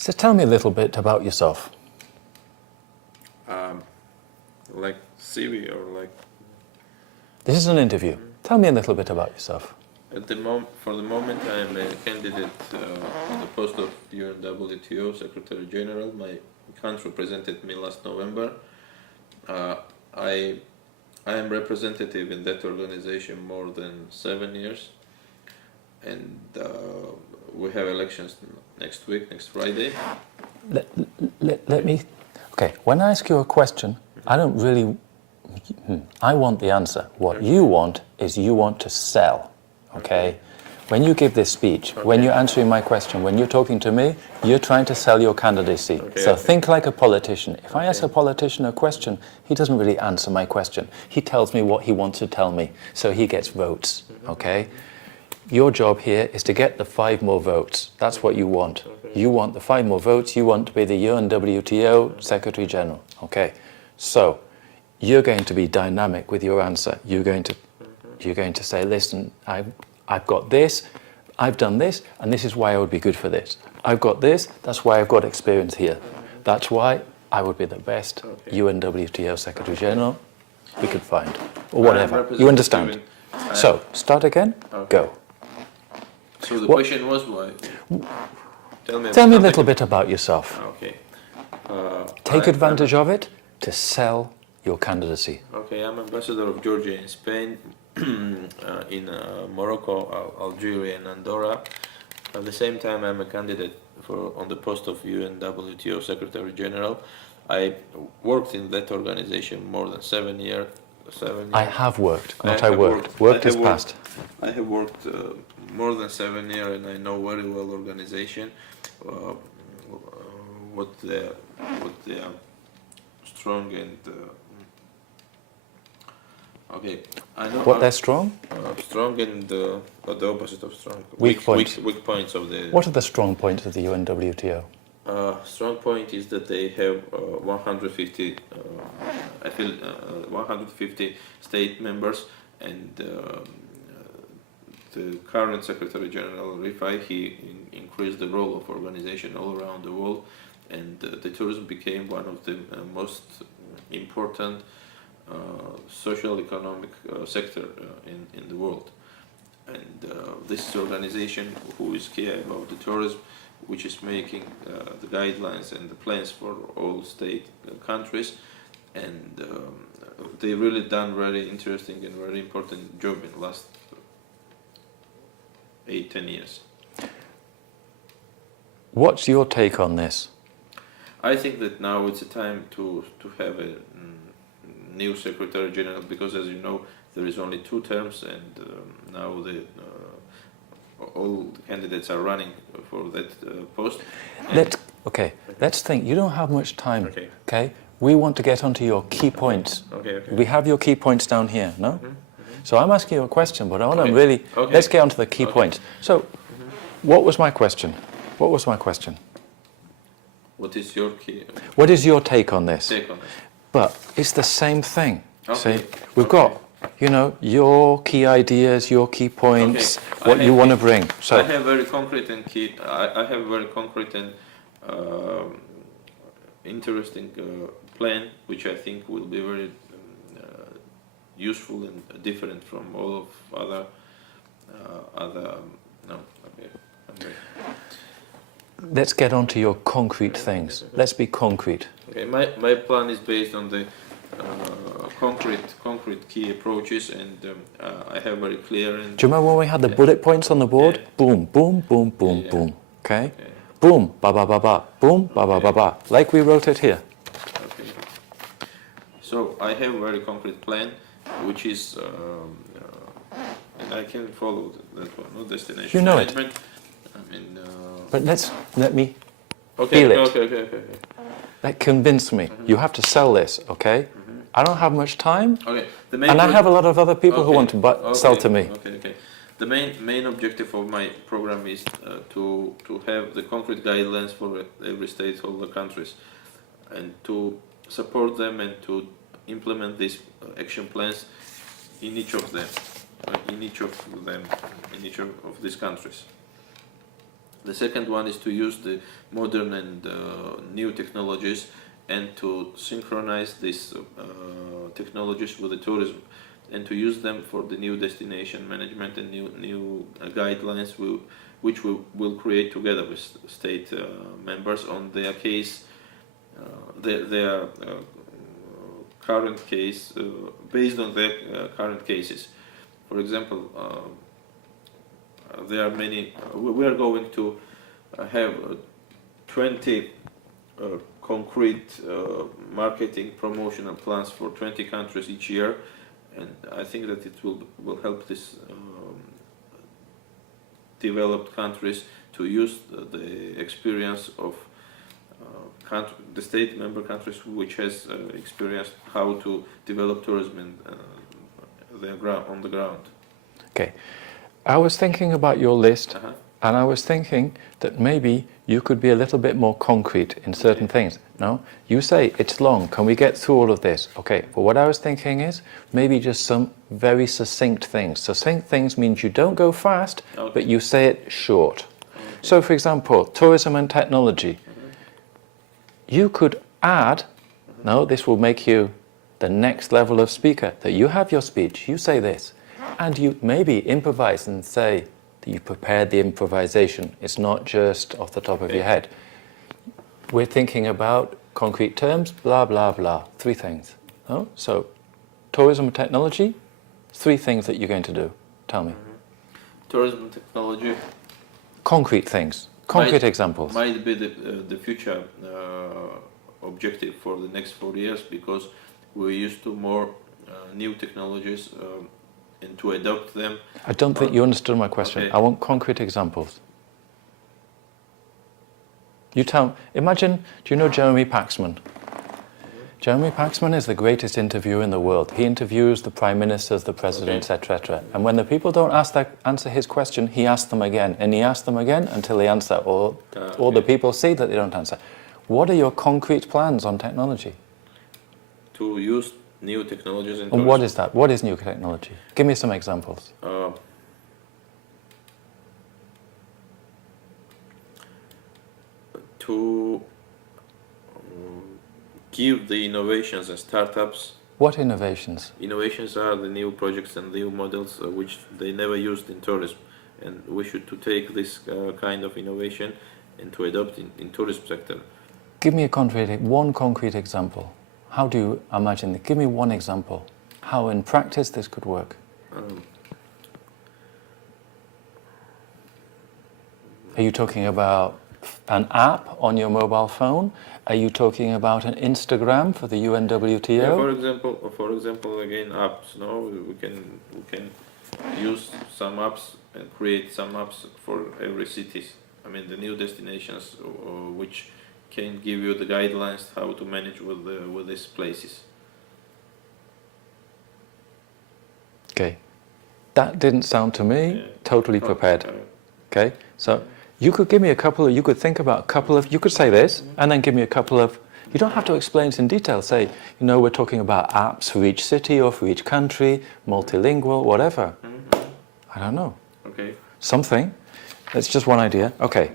So tell me a little bit about yourself. Like CV or like... This is an interview. Tell me a little bit about yourself. For the moment, I am a candidate on the post of UNWTO Secretary General. My country represented me last November. I am representative in that organization more than 7 years, and we have elections next week, next Friday. Let me... Okay, when I ask you a question, I don't really... I want the answer. What you want is you want to sell, okay? When you give this speech, when you're answering my question, when you're talking to me, you're trying to sell your candidacy. So think like a politician. If I ask a politician a question, he doesn't really answer my question. He tells me what he wants to tell me, so he gets votes, okay? Your job here is to get the 5 more votes. That's what you want. You want the 5 more votes. You want to be the UNWTO Secretary General, okay? So you're going to be dynamic with your answer. You're going to say, listen, I've got this, I've done this, and this is why I would be good for this. I've got this, that's why I've got experience here. That's why I would be the best UNWTO Secretary General we could find, or whatever. You understand? So, start again, go. So the question was why? Tell me a little bit about yourself. Okay. Take advantage of it to sell your candidacy. Okay, I'm ambassador of Georgia in Spain, in Morocco, Algeria, and Andorra. At the same time, I'm a candidate on the post of UNWTO Secretary General. I worked in that organization more than 7 years. I have worked, not I worked. Worked is past. I have worked more than 7 years, and I know very well organization, what they are strong and okay. I know what they're strong. Strong and the opposite of strong. Weak points. Weak points of the. What are the strong points of the UNWTO? Strong point is that they have 150. I feel 150 state members, and the current Secretary General Rifai, he increased the role of organization all around the world, and the tourism became one of the most important social economic sector in the world. And this is the organization who is care about the tourism, which is making the guidelines and the plans for all state countries, and they really done very interesting and very important job in the last 8-10 years. What's your take on this? I think that now it's a time to have a new Secretary General, because as you know there is only 2 terms, and now all the candidates are running for that post. Let's think. You don't have much time. Okay. We want to get onto your key points. Okay. We have your key points down here, no? So I'm asking you a question, but I want to really let's get onto the key points. So, what was my question? What was my question? What is your key? What is your take on this? Take on this. But it's the same thing. See, we've got, you know, your key ideas, your key points, what you want to bring. So I have very concrete and key. I have very concrete and interesting plan, which I think will be very useful and different from all of other. Let's get on to your concrete things. Let's be concrete. Okay, my plan is based on the concrete key approaches, and I have very clear. And do you remember when we had the bullet points on the board? Yeah. Boom, boom, boom, boom, boom. Okay? Boom, ba ba ba ba. Boom, ba ba ba ba. Like we wrote it here. Okay. So I have a very concrete plan, which is, and I can follow that one. No destination. You know management. it. I mean. But let me okay, feel it. Okay. That convinced me. You have to sell this, okay? I don't have much time, okay. And I have a lot of other people who want to sell to me. Okay. The main objective of my program is to have the concrete guidelines for every stakeholder countries, and to support them and to implement these action plans in each of them, in each of these countries. The second one is to use the modern and new technologies and to synchronize these technologies with the tourism and to use them for the new destination management and new guidelines which we will create together with state members on their case, their current case, based on their current cases. For example, there are many. We are going to have 20 concrete marketing promotional plans for 20 countries each year, and I think that it will help this developed countries to use the experience of the state member countries which has experienced how to develop tourism in, on the ground. Okay, I was thinking about your list, and I was thinking that maybe you could be a little bit more concrete in certain things. No, you say it's long. Can we get through all of this? Okay, but what I was thinking is maybe just some very succinct things. Succinct things means you don't go fast, but you say it short. So, for example, tourism and technology. You could add, no, this will make you the next level of speaker, that you have your speech, you say this, and you maybe improvise and say that you prepared the improvisation. It's not just off the top of your head. We're thinking about concrete terms, blah, blah, blah, 3 things. No? So, tourism and technology, 3 things that you're going to do. Tell me. Tourism and technology. Concrete things, concrete examples. Might be the future objective for the next 4 years, because we're used to more new technologies and to adopt them. I don't think you understood my question. Okay. I want concrete examples. You tell, imagine, do you know Jeremy Paxman? Jeremy Paxman is the greatest interviewer in the world. He interviews the prime ministers, the presidents, etc. And when the people don't answer his question, he asks them again, and he asks them again until they answer, or the people see that they don't answer. What are your concrete plans on technology? To use new technologies in And what is that? What is new technology? Give me some examples. To give the innovations and startups. What innovations? Innovations are the new projects and new models which they never used in tourism, and we should to take this kind of innovation and to adopt in tourism sector. Give me one concrete example. How do you imagine it? Give me one example. How in practice this could work. Are you talking about an app on your mobile phone? Are you talking about an Instagram for the UNWTO? Yeah, for example, again, apps. No, we can use some apps and create some apps for every city. I mean, the new destinations, which can give you the guidelines how to manage with these places. Okay, that didn't sound to me totally prepared. Okay, so you could give me a couple of, you could think about a couple of, you could say this, and then give me a couple of, you don't have to explain it in detail. Say, you know, we're talking about apps for each city or for each country, multilingual, whatever. I don't know. Okay. Something. That's just one idea. Okay.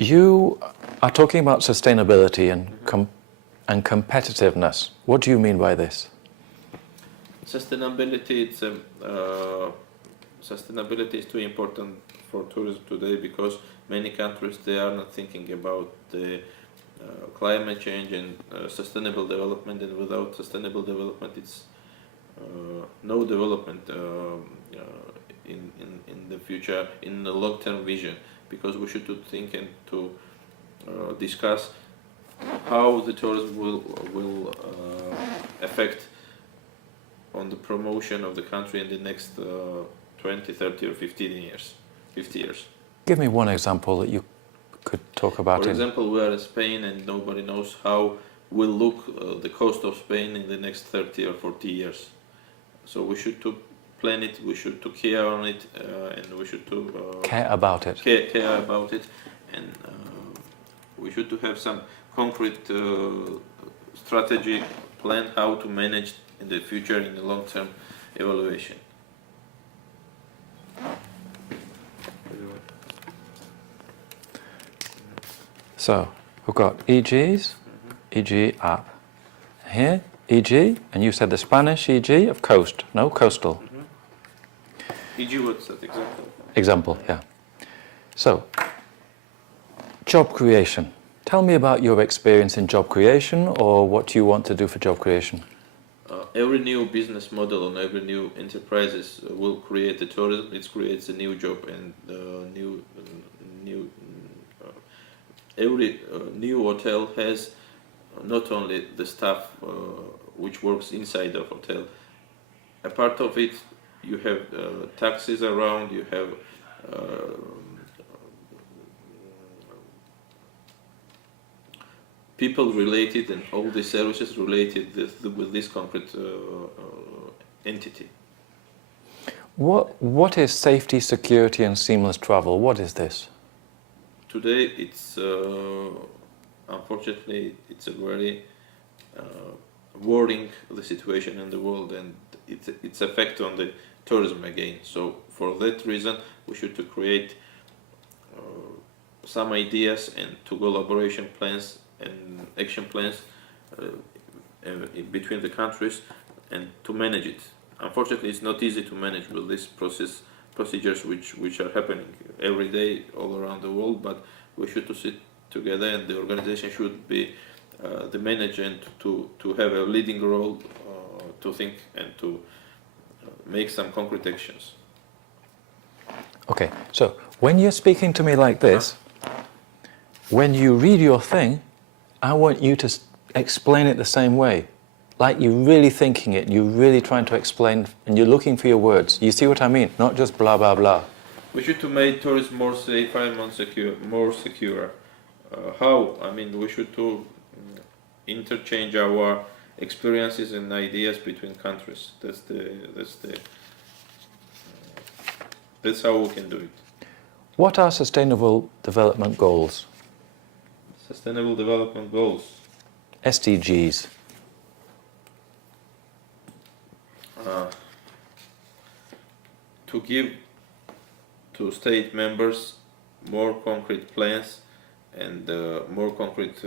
You are talking about sustainability and competitiveness. What do you mean by this? Sustainability, sustainability is too important for tourism today, because many countries, they are not thinking about the climate change and sustainable development, and without sustainable development it's no development in the future, in the long-term vision, because we should think and to discuss how the tourism will affect on the promotion of the country in the next 20, 30 or 50 years. Give me one example that you could talk about. For example, we are in Spain and nobody knows how will look the coast of Spain in the next 30 or 40 years. So we should to plan it, we should to care on it, and we should to care about it. Care about it, and we should to have some concrete strategy plan how to manage in the future, in the long-term evaluation. So we've got EGs, EG app. Here, EG, and you said the Spanish EG of coast, no, coastal. E.g. what's that example? Example, yeah. So, job creation. Tell me about your experience in job creation or what you want to do for job creation. Every new business model and every new enterprises will create a tourism. It creates a new job and every new hotel has not only the staff which works inside the hotel. A part of it, you have taxis around. You have people related and all the services related with this concrete entity. What is safety, security and seamless travel? What is this? Today it's unfortunately it's a very worrying the situation in the world, and its effect on the tourism again. So for that reason we should to create some ideas and to collaboration plans and action plans in between the countries and to manage it. Unfortunately, it's not easy to manage with these procedures which are happening every day all around the world, but we should to sit together and the organization should be the manager and to have a leading role to think and to make some concrete actions. Okay, so when you're speaking to me like this, when you read your thing, I want you to explain it the same way. Like you're really thinking it, you're really trying to explain, and you're looking for your words. You see what I mean? Not just blah, blah, blah. We should to make tourism more safe and more secure. How? I mean, we should to interchange our experiences and ideas between countries. That's how we can do it. What are sustainable development goals? Sustainable development goals. SDGs. To give to state members more concrete plans and more concrete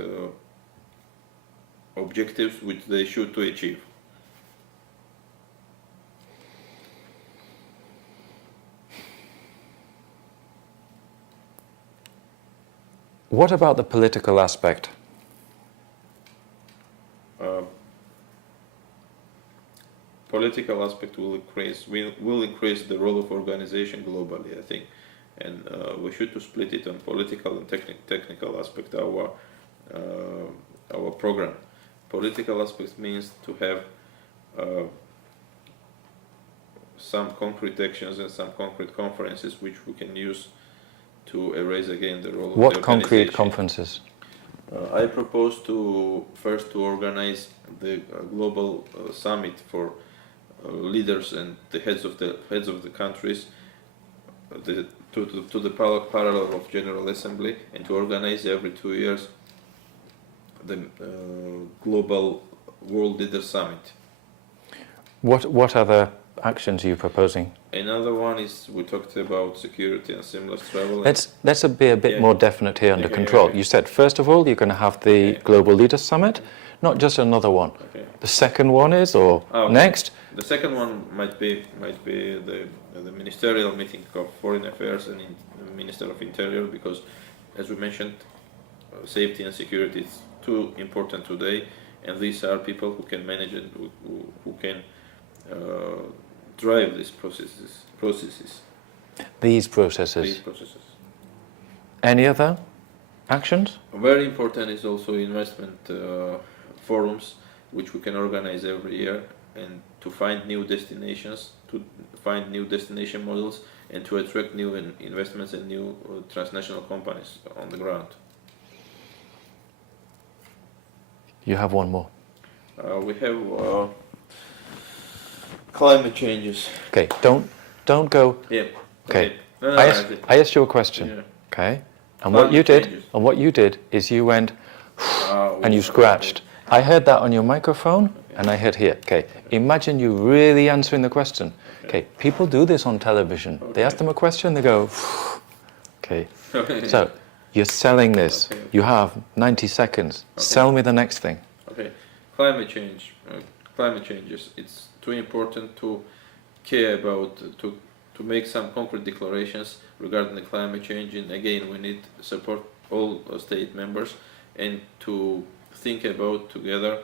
objectives which they should to achieve. What about the political aspect? Political aspect will increase the role of organization globally, I think, and we should to split it on political and technical aspect our program. Political aspect means to have some concrete actions and some concrete conferences which we can use to erase again the role of the organization. What concrete conferences? I propose to first to organize the global summit for leaders and the heads of the countries to the parallel of General Assembly, and to organize every 2 years the global World Leader Summit. What other actions are you proposing? Another one is we talked about security and seamless travel. Let's be a bit more definite here under control. You said first of all you're going to have the Global Leaders Summit, not just another one. The second one is, or next? The second one might be the ministerial meeting of Foreign Affairs and Minister of Interior, because as we mentioned, safety and security is too important today, and these are people who can manage it, who can drive these processes. These processes. Any other actions? Very important is also investment forums, which we can organize every year, and to find new destinations, to find new destination models, and to attract new investments and new transnational companies on the ground. You have one more. We have climate changes. Okay, don't go. Yeah. Okay. No, I asked you a question. Yeah. Okay. And what you did is you went and you scratched. I heard that on your microphone, and I heard here. Okay. Imagine you really answering the question. Okay. People do this on television. They ask them a question, they go. Okay. So, You're selling this. Okay. You have 90 seconds. Okay. Sell me the next thing. Okay, climate change. Climate changes. It's too important to care about to make some concrete declarations regarding the climate change. And again, we need support all state members and to think about together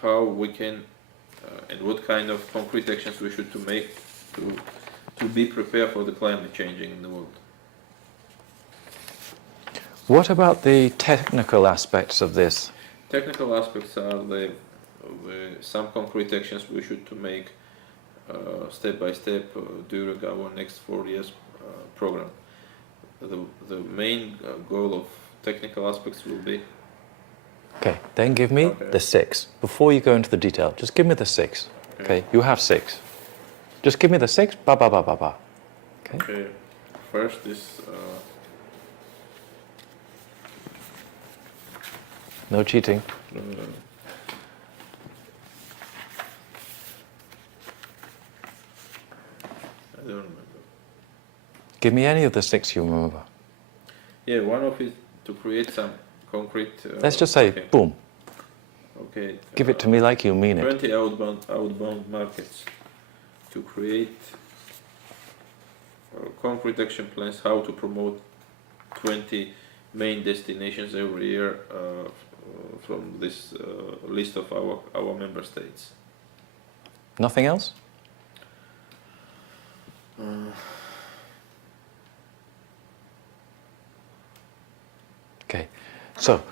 how we can and what kind of concrete actions we should to make to be prepared for the climate changing in the world. What about the technical aspects of this? Technical aspects are some concrete actions we should to make step by step during our next 4 years program. The main goal of technical aspects will be. Okay, then give me the 6. Before you go into the detail, just give me the 6. Okay, you have 6. Just give me the 6. Ba ba ba ba ba. Okay. Okay. First is. No cheating. I don't remember. Give me any of the 6 you remember. Yeah, one of it to create some concrete. Let's just say, okay. boom. Okay. Give it to me like you mean it. 20 outbound markets to create concrete action plans how to promote 20 main destinations every year from this list of our member states. Nothing else? Okay, so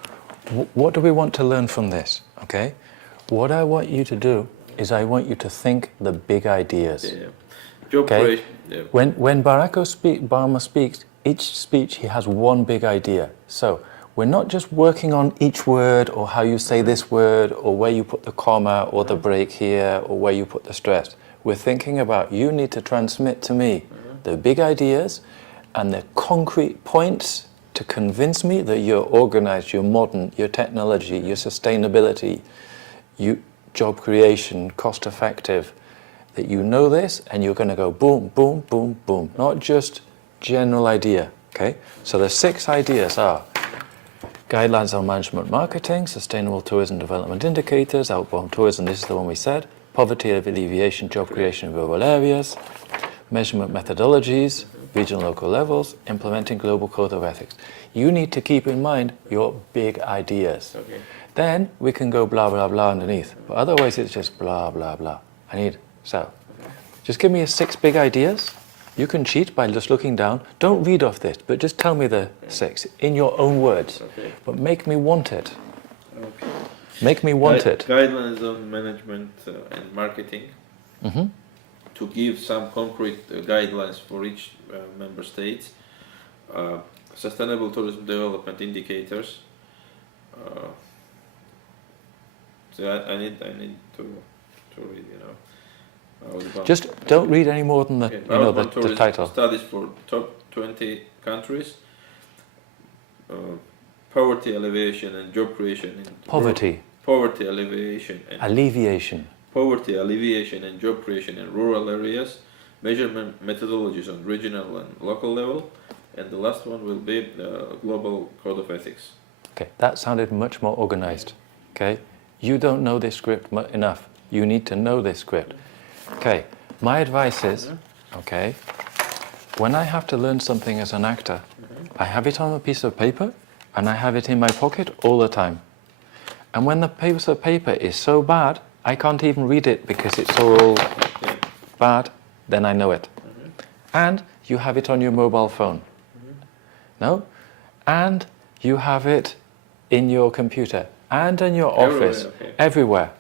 what do we want to learn from this? Okay, what I want you to do is I want you to think the big ideas. Yeah. Job Okay. creation. Yeah. When Barack Obama speaks, each speech he has one big idea. So we're not just working on each word or how you say this word or where you put the comma or the break here or where you put the stress. We're thinking about you need to transmit to me the big ideas and the concrete points to convince me that you're organized, you're modern, your technology, your sustainability, you job creation, cost effective, that you know this and you're going to go boom, boom, boom, boom, not just general idea. Okay, so the 6 ideas are guidelines on management marketing, sustainable tourism development indicators, outbound tourism, this is the one we said, poverty alleviation, job creation in rural areas, measurement methodologies, regional local levels, implementing global code of ethics. You need to keep in mind your big ideas. Okay. Then we can go blah, blah, blah underneath. But otherwise it's just blah, blah, blah. Just give me 6 big ideas. You can cheat by just looking down. Don't read off this, but just tell me the 6 in your own words. Okay. But make me want it. Okay. Make me want it. Guidelines on management and marketing. Mm-hmm. To give some concrete guidelines for each member states. Sustainable tourism development indicators. So I need to read, Just don't read any more than the, okay. the Tourism title. Studies for top 20 countries. Poverty alleviation and job creation. In Poverty. Poverty alleviation and Alleviation. Poverty alleviation and job creation in rural areas. Measurement methodologies on regional and local level. And the last one will be the global code of ethics. Okay, that sounded much more organized. Okay, you don't know this script enough. You need to know this script. Okay, my advice is, okay, when I have to learn something as an actor, I have it on a piece of paper and I have it in my pocket all the time. And when the piece of paper is so bad, I can't even read it because it's all bad, then I know it. And you have it on your mobile phone. No? And you have it in your computer and in your office, everywhere.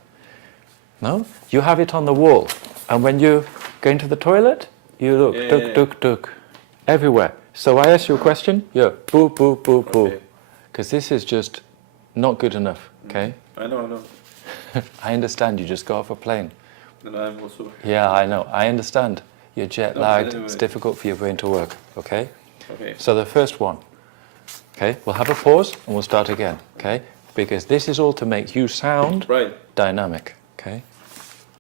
No? You have it on the wall. And when you go into the toilet, you look, duk, duk, duk, everywhere. So I ask you a question, boo, boo, boo, boo. Because this is just not good enough, okay? I know. I understand, you just got off a plane. And I'm also... Yeah, I know, I understand. You're jet lagged, anyway. It's difficult for your brain to work, okay? Okay. So the first one, okay, we'll have a pause and we'll start again, okay? Because this is all to make you sound Right. dynamic, okay?